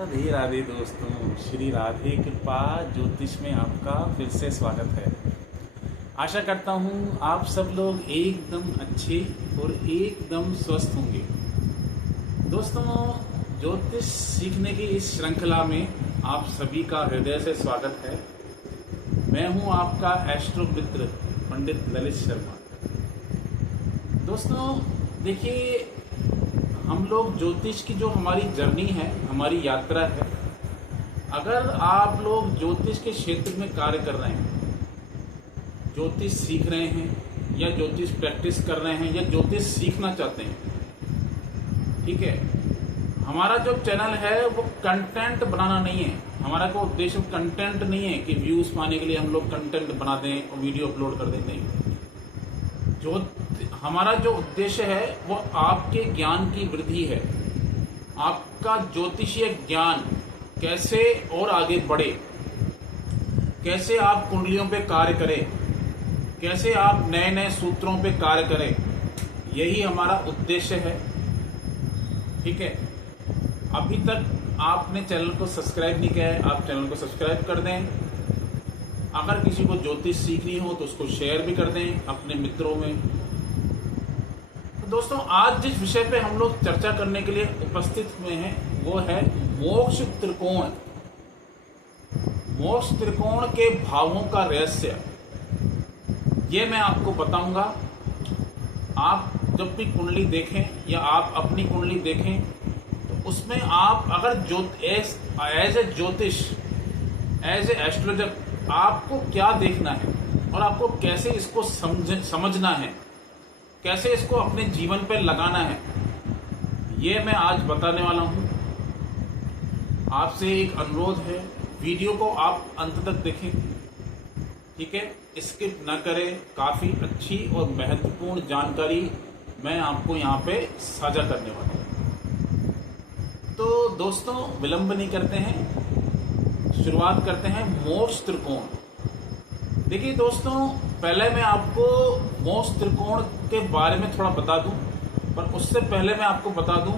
राधे राधे दोस्तों, श्री राधे कृपा ज्योतिष में आपका फिर से स्वागत है। आशा करता हूँ आप सब लोग एकदम अच्छे और एकदम स्वस्थ होंगे। दोस्तों, ज्योतिष सीखने की इस श्रृंखला में आप सभी का हृदय से स्वागत है। मैं हूँ आपका एस्ट्रो मित्र पंडित ललित शर्मा। दोस्तों देखिए, हम लोग ज्योतिष की जो हमारी जर्नी है, हमारी यात्रा है, अगर आप लोग ज्योतिष के क्षेत्र में कार्य कर रहे हैं, ज्योतिष सीख रहे हैं या ज्योतिष प्रैक्टिस कर रहे हैं या ज्योतिष सीखना चाहते हैं, ठीक है। हमारा जो चैनल है वो कंटेंट बनाना नहीं है। हमारा कोई उद्देश्य कंटेंट नहीं है कि व्यूज पाने के लिए हम लोग कंटेंट बना दें और वीडियो अपलोड कर देते हैं। जो हमारा जो उद्देश्य है वो आपके ज्ञान की वृद्धि है। आपका ज्योतिषीय ज्ञान कैसे और आगे बढ़े, कैसे आप कुंडलियों पे कार्य करें, कैसे आप नए नए सूत्रों पे कार्य करें, यही हमारा उद्देश्य है, ठीक है। अभी तक आपने चैनल को सब्सक्राइब नहीं किया है, आप चैनल को सब्सक्राइब कर दें। अगर किसी को ज्योतिष सीखनी हो तो उसको शेयर भी कर दें अपने मित्रों में। तो दोस्तों, आज जिस विषय पे हम लोग चर्चा करने के लिए उपस्थित हुए हैं वो है मोक्ष त्रिकोण। मोक्ष त्रिकोण के भावों का रहस्य ये मैं आपको बताऊंगा। आप जब भी कुंडली देखें या आप अपनी कुंडली देखें तो उसमें आप अगर एज ए ज्योतिष, एज ए एस्ट्रोलॉजर आपको क्या देखना है और आपको कैसे इसको समझना है, कैसे इसको अपने जीवन पर लगाना है, ये मैं आज बताने वाला हूं। आपसे एक अनुरोध है, वीडियो को आप अंत तक देखें, ठीक है, स्किप न करें। काफी अच्छी और महत्वपूर्ण जानकारी मैं आपको यहाँ पे साझा करने वाला हूँ। तो दोस्तों, विलंब नहीं करते हैं, शुरुआत करते हैं मोक्ष त्रिकोण। देखिए दोस्तों, पहले मैं आपको मोक्ष त्रिकोण के बारे में थोड़ा बता दूं, पर उससे पहले मैं आपको बता दूं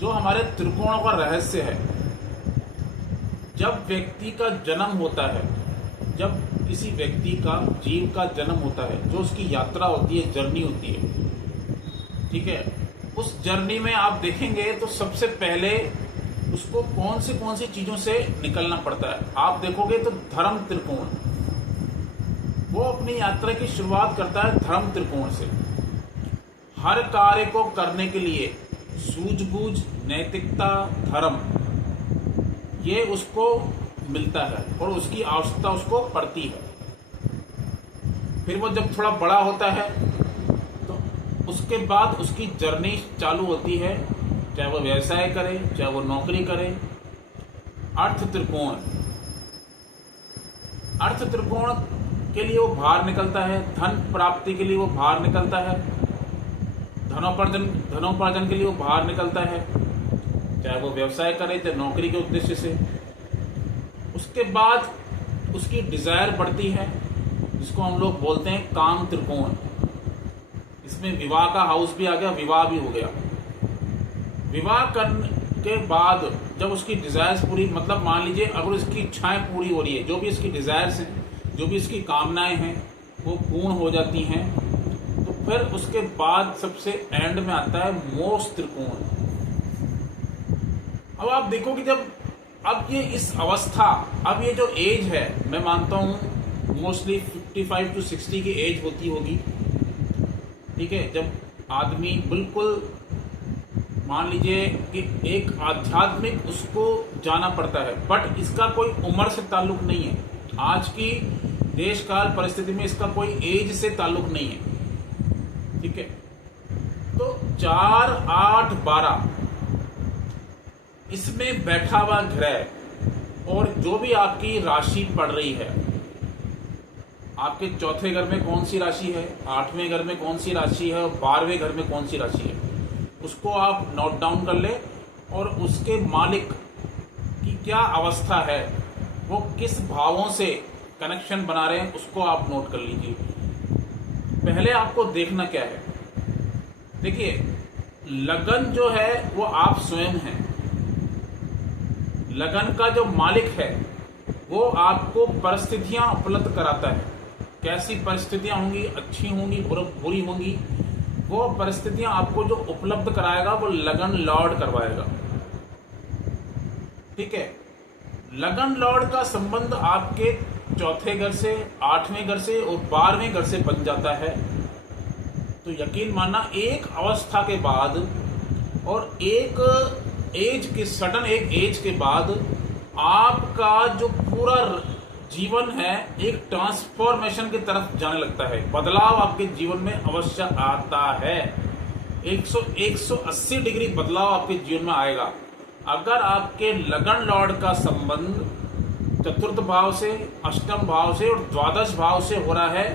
जो हमारे त्रिकोणों का रहस्य है। जब व्यक्ति का जन्म होता है, जब किसी व्यक्ति का जीव का जन्म होता है, जो उसकी यात्रा होती है, जर्नी होती है, ठीक है, उस जर्नी में आप देखेंगे तो सबसे पहले उसको कौन सी चीजों से निकलना पड़ता है। आप देखोगे तो धर्म त्रिकोण, वो अपनी यात्रा की शुरुआत करता है धर्म त्रिकोण से। हर कार्य को करने के लिए सूझबूझ, नैतिकता, धर्म, ये उसको मिलता है और उसकी आवश्यकता उसको पड़ती है। फिर वो जब थोड़ा बड़ा होता है तो उसके बाद उसकी जर्नी चालू होती है, चाहे वो व्यवसाय करे, चाहे वो नौकरी करे। अर्थ त्रिकोण, अर्थ त्रिकोण के लिए वो बाहर निकलता है, धन प्राप्ति के लिए वो बाहर निकलता है, धनोपार्जन के लिए वो बाहर निकलता है, चाहे वो व्यवसाय करे, चाहे नौकरी के उद्देश्य से। उसके बाद उसकी डिजायर बढ़ती है, जिसको हम लोग बोलते हैं काम त्रिकोण। इसमें विवाह का हाउस भी आ गया, विवाह भी हो गया। विवाह करने के बाद जब उसकी डिजायर्स पूरी, मतलब मान लीजिए अगर उसकी इच्छाएं पूरी हो रही है, जो भी इसकी डिजायर्स हैं, जो भी इसकी कामनाएं हैं, वो पूर्ण हो जाती हैं, तो फिर उसके बाद सबसे एंड में आता है मोक्ष त्रिकोण। अब आप देखोगे जब अब ये इस अवस्था, अब ये जो एज है, मैं मानता हूं मोस्टली 55 to 60 की एज होती होगी, ठीक है, जब आदमी बिल्कुल मान लीजिए कि एक आध्यात्मिक उसको जाना पड़ता है, बट इसका कोई उम्र से ताल्लुक नहीं है। आज की देश काल परिस्थिति में इसका कोई एज से ताल्लुक नहीं है, ठीक है। तो 4, 8, 12 इसमें बैठा हुआ ग्रह और जो भी आपकी राशि पड़ रही है, आपके चौथे घर में कौन सी राशि है, 8वें घर में कौन सी राशि है और 12वें घर में कौन सी राशि है, उसको आप नोट डाउन कर ले। और उसके मालिक की क्या अवस्था है, वो किस भावों से कनेक्शन बना रहे हैं, उसको आप नोट कर लीजिए। पहले आपको देखना क्या है, देखिए लगन जो है वो आप स्वयं हैं, लगन का जो मालिक है वो आपको परिस्थितियां उपलब्ध कराता है। कैसी परिस्थितियां होंगी, अच्छी होंगी, बुरी होंगी, वो परिस्थितियां आपको जो उपलब्ध कराएगा वो लगन लॉर्ड करवाएगा। ठीक है, लगन लॉर्ड का संबंध आपके चौथे घर से, 8वें घर से और 12वें घर से बन जाता है। तो यकीन मानना एक अवस्था के बाद और एक एज के बाद आपका जो पूरा जीवन है एक ट्रांसफॉर्मेशन की तरफ जाने लगता है। बदलाव आपके जीवन में अवश्य आता है। 180 डिग्री बदलाव आपके जीवन में आएगा अगर आपके लगन लॉर्ड का संबंध चतुर्थ भाव से, अष्टम भाव से और द्वादश भाव से हो रहा है।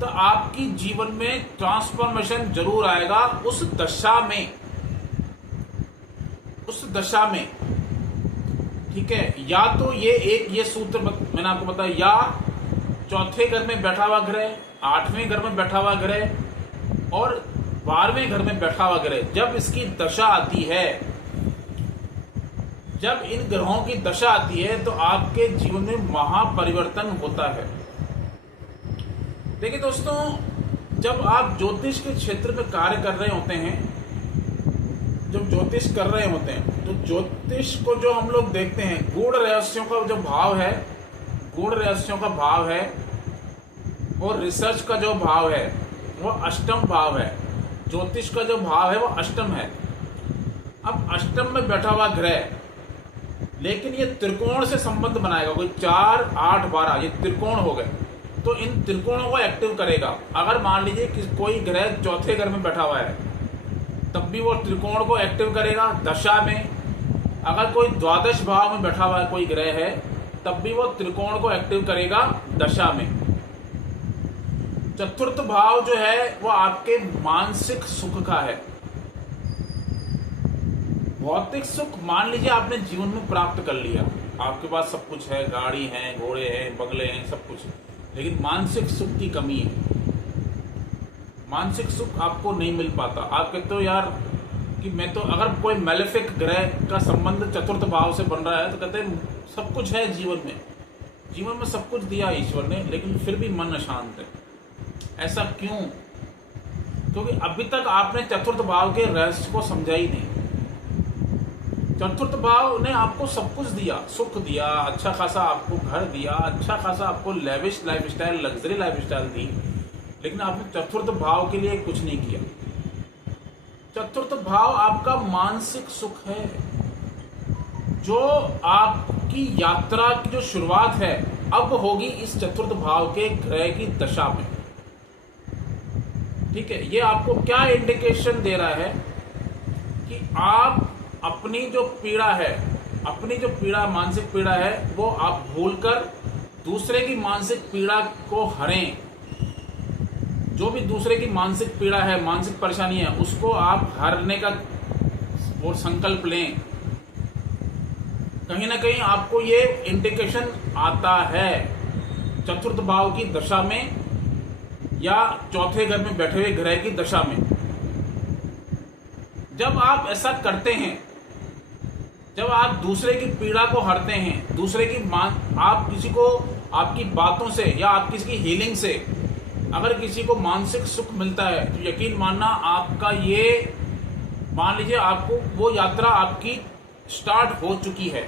तो आपकी जीवन में ट्रांसफॉर्मेशन जरूर आएगा उस दशा में। ठीक है, या तो ये सूत्र मैंने आपको बताया, या चौथे घर में बैठा हुआ ग्रह, 8वें घर में बैठा हुआ ग्रह और 12वें घर में बैठा हुआ ग्रह, जब इसकी दशा आती है, जब इन ग्रहों की दशा आती है तो आपके जीवन में महापरिवर्तन होता है। देखिए दोस्तों, जब आप ज्योतिष के क्षेत्र में कार्य कर रहे होते हैं, जब ज्योतिष कर रहे होते हैं तो ज्योतिष को जो हम लोग देखते हैं, गूढ़ रहस्यों का जो भाव है, गूढ़ रहस्यों का भाव है और रिसर्च का जो भाव है वो अष्टम भाव है। ज्योतिष का जो भाव है वो अष्टम है। अब अष्टम में बैठा हुआ ग्रह, लेकिन ये त्रिकोण से संबंध बनाएगा, कोई 4, 8, 12 ये त्रिकोण हो गए, तो इन त्रिकोणों को एक्टिव करेगा। अगर मान लीजिए कि कोई ग्रह चौथे घर में बैठा हुआ है तब भी वो त्रिकोण को एक्टिव करेगा दशा में। अगर कोई द्वादश भाव में बैठा हुआ है कोई ग्रह है तब भी वो त्रिकोण को एक्टिव करेगा दशा में। चतुर्थ भाव जो है वो आपके मानसिक सुख का है। भौतिक सुख मान लीजिए आपने जीवन में प्राप्त कर लिया, आपके पास सब कुछ है, गाड़ी है, घोड़े हैं, बंगले हैं, सब कुछ, लेकिन मानसिक सुख की कमी है। मानसिक सुख आपको नहीं मिल पाता। आप कहते हो यार कि मैं तो, अगर कोई मैलेफिक ग्रह का संबंध चतुर्थ भाव से बन रहा है तो कहते हैं सब कुछ है जीवन में सब कुछ दिया ईश्वर ने, लेकिन फिर भी मन अशांत है। ऐसा क्यों? क्योंकि अभी तक आपने चतुर्थ भाव के रहस्य को समझा ही नहीं। चतुर्थ भाव ने आपको सब कुछ दिया, सुख दिया, अच्छा खासा आपको घर दिया, अच्छा खासा आपको लेविश लाइफस्टाइल, लग्जरी लाइफस्टाइल दी, लेकिन आपने चतुर्थ भाव के लिए कुछ नहीं किया। चतुर्थ भाव आपका मानसिक सुख है, जो आपकी यात्रा की जो शुरुआत है अब होगी इस चतुर्थ भाव के ग्रह की दशा में। ठीक है, ये आपको क्या इंडिकेशन दे रहा है कि आप अपनी जो पीड़ा है, अपनी जो पीड़ा, मानसिक पीड़ा है, वो आप भूलकर दूसरे की मानसिक पीड़ा को हरें। जो भी दूसरे की मानसिक पीड़ा है, मानसिक परेशानी है, उसको आप हरने का वो संकल्प लें। कहीं ना कहीं आपको ये इंडिकेशन आता है चतुर्थ भाव की दशा में या चौथे घर में बैठे हुए ग्रह की दशा में। जब आप ऐसा करते हैं, जब आप दूसरे की पीड़ा को हरते हैं, दूसरे की आप किसी को आपकी बातों से या आप किसी की हीलिंग से अगर किसी को मानसिक सुख मिलता है तो यकीन मानना आपका ये, मान लीजिए आपको वो यात्रा आपकी स्टार्ट हो चुकी है,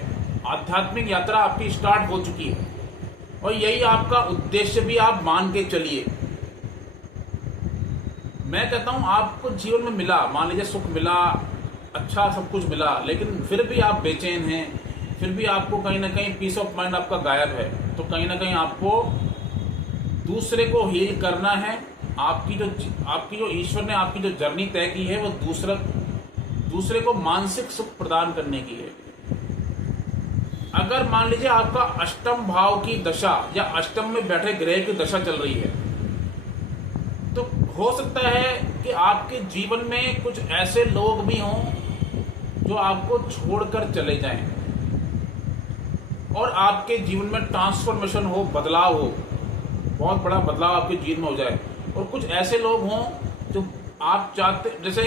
आध्यात्मिक यात्रा आपकी स्टार्ट हो चुकी है और यही आपका उद्देश्य भी आप मान के चलिए। मैं कहता हूं आपको जीवन में मिला, मान लीजिए सुख मिला, अच्छा सब कुछ मिला, लेकिन फिर भी आप बेचैन हैं, फिर भी आपको कहीं ना कहीं पीस ऑफ माइंड आपका गायब है, तो कहीं ना कहीं आपको दूसरे को हील करना है। आपकी जो ईश्वर ने आपकी जो जर्नी तय की है वो दूसरे को मानसिक सुख प्रदान करने की है। अगर मान लीजिए आपका अष्टम भाव की दशा या अष्टम में बैठे ग्रह की दशा चल रही है, तो हो सकता है कि आपके जीवन में कुछ ऐसे लोग भी हों जो आपको छोड़कर चले जाएं और आपके जीवन में ट्रांसफॉर्मेशन हो, बदलाव हो, बहुत बड़ा बदलाव आपके जीवन में हो जाए। और कुछ ऐसे लोग हों जो आप चाहते, जैसे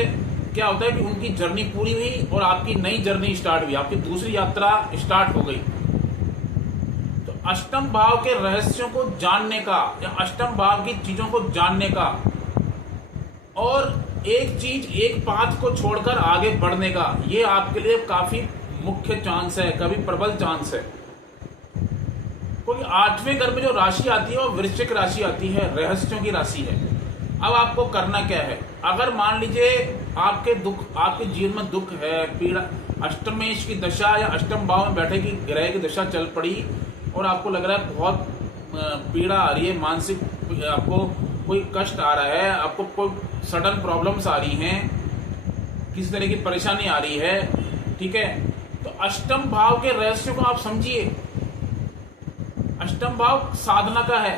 क्या होता है कि उनकी जर्नी पूरी हुई और आपकी नई जर्नी स्टार्ट हुई, आपकी दूसरी यात्रा स्टार्ट हो गई। तो अष्टम भाव के रहस्यों को जानने का या अष्टम भाव की चीजों को जानने का और एक चीज एक पाथ को छोड़कर आगे बढ़ने का, ये आपके लिए काफी मुख्य चांस है, काफी प्रबल चांस है। क्योंकि 8वें घर में जो राशि आती है वो वृश्चिक राशि आती है, रहस्यों की राशि है। अब आपको करना क्या है, अगर मान लीजिए आपके दुख, आपके जीवन में दुख है, पीड़ा, अष्टमेश की दशा या अष्टम भाव में बैठे की ग्रह की दशा चल पड़ी और आपको लग रहा है बहुत पीड़ा आ रही है, मानसिक आपको कोई कष्ट आ रहा है, आपको कोई सडन प्रॉब्लम्स आ रही हैं, किसी तरह की परेशानी आ रही है, ठीक है, तो अष्टम भाव के रहस्यों को आप समझिए। अष्टम भाव साधना का है,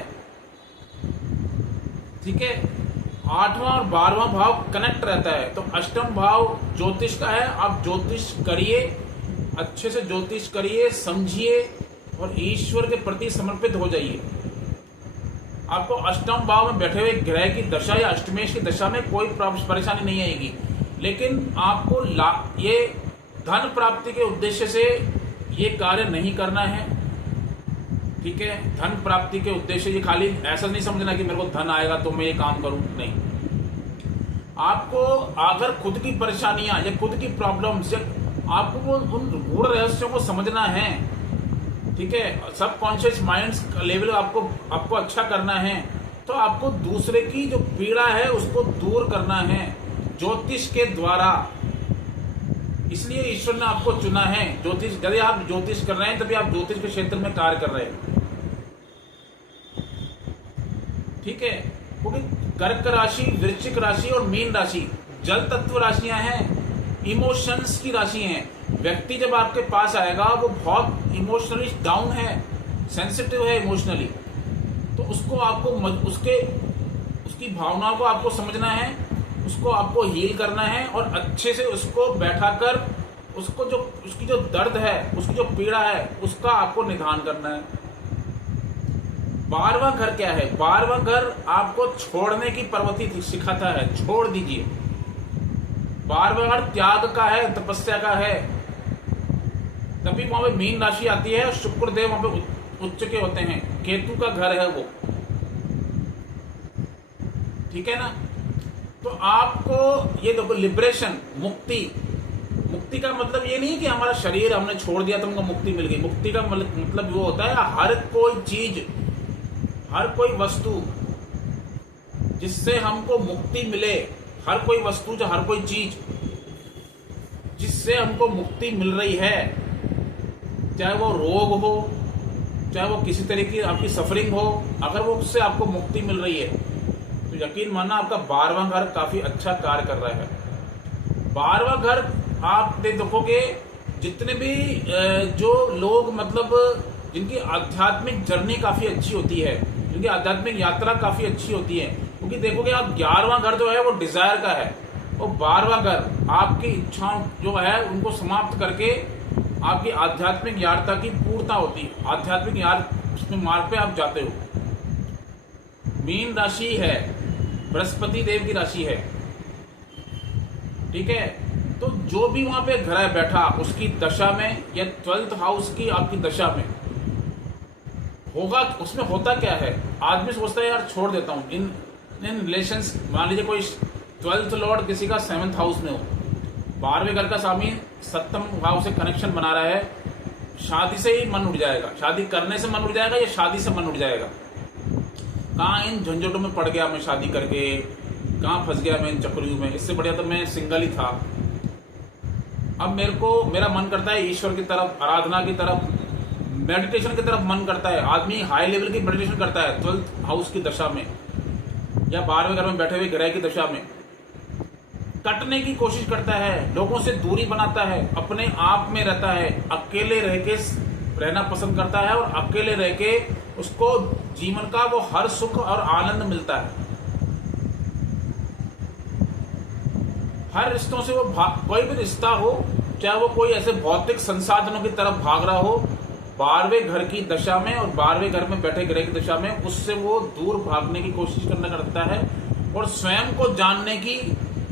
ठीक है, 8वां और 12वां भाव कनेक्ट रहता है। तो अष्टम भाव ज्योतिष का है, आप ज्योतिष करिए, अच्छे से ज्योतिष करिए, समझिए और ईश्वर के प्रति समर्पित हो जाइए। आपको अष्टम भाव में बैठे हुए ग्रह की दशा या अष्टमेश की दशा में कोई परेशानी नहीं आएगी, लेकिन आपको ये धन प्राप्ति के उद्देश्य से ये कार्य नहीं करना है, ठीक है। धन प्राप्ति के उद्देश्य, ये खाली ऐसा नहीं समझना कि मेरे को धन आएगा तो मैं ये काम करूं, नहीं। आपको अगर खुद की परेशानियां या खुद की प्रॉब्लम्स या आपको वो उन गूढ़ रहस्यों को समझना है, ठीक है, सबकॉन्शियस माइंड्स का लेवल आपको अच्छा करना है, तो आपको दूसरे की जो पीड़ा है उसको दूर करना है ज्योतिष के द्वारा। इसलिए ईश्वर ने आपको चुना है ज्योतिष। यदि आप ज्योतिष कर रहे हैं तभी आप ज्योतिष के क्षेत्र में कार्य कर रहे हैं, ठीक है। क्योंकि कर्क राशि, वृश्चिक राशि और मीन राशि जल तत्व राशियां हैं, इमोशंस की राशि हैं। व्यक्ति जब आपके पास आएगा वो बहुत इमोशनली डाउन है, सेंसिटिव है इमोशनली, तो उसको आपको उसकी भावनाओं को आपको समझना है, उसको आपको हील करना है और अच्छे से उसको बैठाकर उसको जो उसकी जो दर्द है, उसकी जो पीड़ा है, उसका आपको निदान करना है। 12वां घर क्या है, 12वां घर आपको छोड़ने की प्रवृत्ति सिखाता है, छोड़ दीजिए। 12वां घर त्याग का है, तपस्या का है। तभी वहां पे मीन राशि आती है, शुक्र देव वहां पे उच्च के होते हैं, केतु का घर है वो, ठीक है ना। तो आपको ये देखो, लिबरेशन, मुक्ति का मतलब ये नहीं कि हमारा शरीर हमने छोड़ दिया तो हमको मुक्ति मिल गई। मुक्ति का मतलब वो होता है हर कोई चीज, हर कोई वस्तु जिससे हमको मुक्ति मिले, हर कोई वस्तु, जो हर कोई चीज जिससे हमको मुक्ति मिल रही है, चाहे वो रोग हो, चाहे वो किसी तरह की आपकी सफरिंग हो, अगर वो उससे आपको मुक्ति मिल रही है तो यकीन मानना आपका 12वां घर काफी अच्छा कार्य कर रहा है। 12वां घर आप देखोगे, जितने भी जो लोग मतलब जिनकी आध्यात्मिक जर्नी काफी अच्छी होती है, जिनकी आध्यात्मिक यात्रा काफी अच्छी होती है, क्योंकि देखोगे आप 11वां घर जो है वो डिजायर का है और 12वां घर आपकी इच्छाओं जो है उनको समाप्त करके आपकी आध्यात्मिक यात्रा की पूर्णता होती है, आध्यात्मिक उसमें मार्ग पे आप जाते हो। मीन राशि है, बृहस्पति देव की राशि है, ठीक है। तो जो भी वहां पे घर है बैठा, उसकी दशा में या 12th हाउस की आपकी दशा में होगा, उसमें होता क्या है, आदमी सोचता है यार छोड़ देता हूं इन रिलेशंस। मान लीजिए कोई 12th लॉर्ड किसी का 7th हाउस में हो, 12वें घर का स्वामी 7th हाउस से कनेक्शन बना रहा है, शादी से ही मन उठ जाएगा, शादी करने से मन उठ जाएगा या शादी से मन उठ जाएगा। कहाँ इन झंझटों में पड़ गया मैं शादी करके, कहाँ फंस गया मैं इन चक्रियों में, इससे बढ़िया तो मैं सिंगल ही था। अब मेरा मन करता है ईश्वर की तरफ, आराधना की तरफ, मेडिटेशन की तरफ मन करता है। आदमी हाई लेवल की मेडिटेशन करता है 12th हाउस की दशा में या 12वें घर में बैठे हुए ग्रह की दशा में, कटने की कोशिश करता है, लोगों से दूरी बनाता है, अपने आप में रहता है, अकेले रह के रहना पसंद करता है और अकेले रह के उसको जीवन का वो हर सुख और आनंद मिलता है। हर रिश्तों से वो कोई भी रिश्ता हो, चाहे वो कोई ऐसे भौतिक संसाधनों की तरफ भाग रहा हो, 12वें घर की दशा में और 12वें घर में बैठे ग्रह की दशा में, उससे वो दूर भागने की कोशिश करता है और स्वयं को जानने की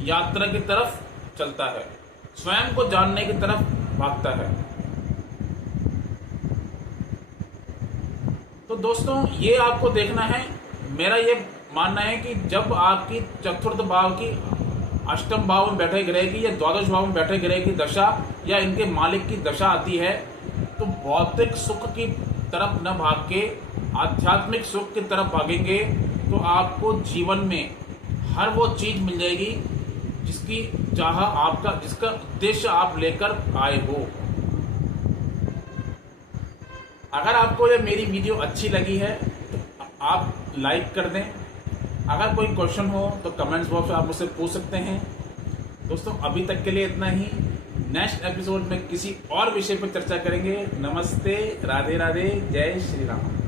यात्रा की तरफ चलता है, स्वयं को जानने की तरफ भागता है। तो दोस्तों ये आपको देखना है। मेरा ये मानना है कि जब आपकी चतुर्थ भाव की, अष्टम भाव में बैठे ग्रह की या द्वादश भाव में बैठे ग्रह की दशा या इनके मालिक की दशा आती है, तो भौतिक सुख की तरफ न भाग के आध्यात्मिक सुख की तरफ भागेंगे तो आपको जीवन में हर वो चीज मिल जाएगी जिसकी चाह आपका, जिसका उद्देश्य आप लेकर आए हो। अगर आपको ये मेरी वीडियो अच्छी लगी है तो आप लाइक कर दें। अगर कोई क्वेश्चन हो तो कमेंट्स बॉक्स में आप मुझसे पूछ सकते हैं। दोस्तों अभी तक के लिए इतना ही। नेक्स्ट एपिसोड में किसी और विषय पर चर्चा करेंगे। नमस्ते, राधे राधे, जय श्री राम।